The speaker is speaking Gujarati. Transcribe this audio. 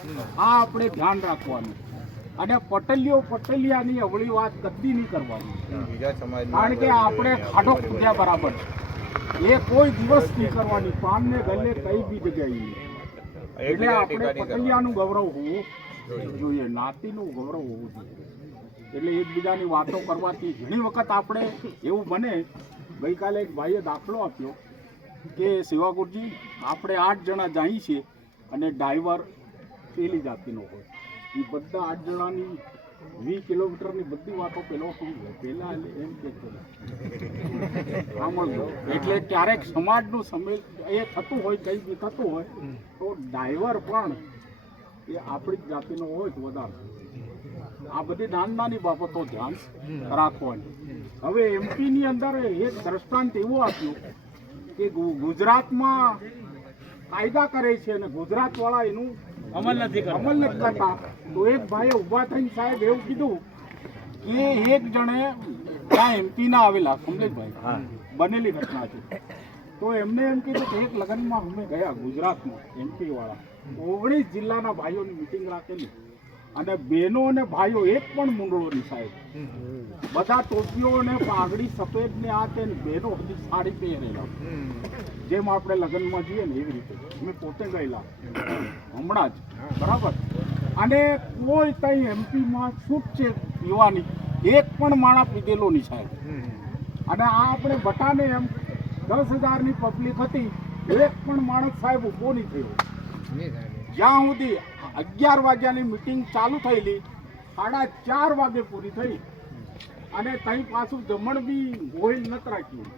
આ આપણે ધ્યાન રાખવાનું. અને પટલિયાની અવળી વાત કદી નહીં કરવાની, કારણ કે આપણે ખાડો ખોદ્યા બરાબર એ કોઈ દિવસ નહીં કરવાની. પાનને ગલે કઈ બી જગ્યાએ નહીં. એટલે આપણે પટલિયાનું ગૌરવ હોવું જોઈએ, નાતીનું ગૌરવ હોવું જોઈએ. એટલે એકબીજાની વાતો કરવાથી ઘણી વખત આપણે એવું બને. ગઈકાલે એક ભાઈએ દાખલો આપ્યો કે શિવાગુરજી આપણે 8 જણા જઈએ છીએ અને ડ્રાઈવર પેલી જાતિનો હોય. એ બધા 8 જણાની 20 કિલોમીટરની બધી વાતો પેલો સમજે પેલા એમ કે સાંભળજો. એટલે ક્યારેક સમાજનું સમેલ એ થતું હોય, કંઈ બી થતું હોય તો ડ્રાઈવર પણ એ આપણી જ જાતિનો હોય તો વધારે. આ બધી નાની બાબતો ધ્યાન રાખવાની. હવે એમપીની અંદર એક દ્રષ્ટાંત એવું આપ્યું કે ગુજરાતમાં કાયદા કરે છે અને ગુજરાતવાળા એનું અમલ નથી કરતા. તો એક ભાઈએ ઊભા થઈને સાહેબ એવું કીધું કે એક જણે ત્યાં એમપી ના આવેલા, કમલેશભાઈ, બનેલી ઘટના છે. તો એમને એમ કીધું કે એક લગ્નમાં અમે ગયા ગુજરાતમાં, એમપી વાળા 19 જિલ્લાના ભાઈઓની મિટિંગ રાખેલી અને બહેનો અને ભાઈઓ એક પણ મુંડળો નહીં સાહેબ. બધા ટોપીઓ અને પાઘડી સફેદ ને આ તે, બહેનો બધી સાડી પહેરેલા, જેમ આપણે લગ્નમાં જઈએ ને એવી રીતે. અમે પોતે ગયેલા હમણાં જ, બરાબર. અને કોઈ ત્યાં એમપીમાં છૂટ છે પીવાની, એક પણ માણસ પીધેલો નહીં સાહેબ. અને આ આપણે બટાને એમ 10,000ની પબ્લિક હતી, એક પણ માણસ સાહેબ ઊભો નહીં થયો. જ્યાં સુધી 11 વાગ્યાની મિટિંગ ચાલુ થયેલી, 4:30 વાગે પૂરી થઈ અને ત્યાં પાછું જમણ બી ઓઇલ નથી રાખ્યું.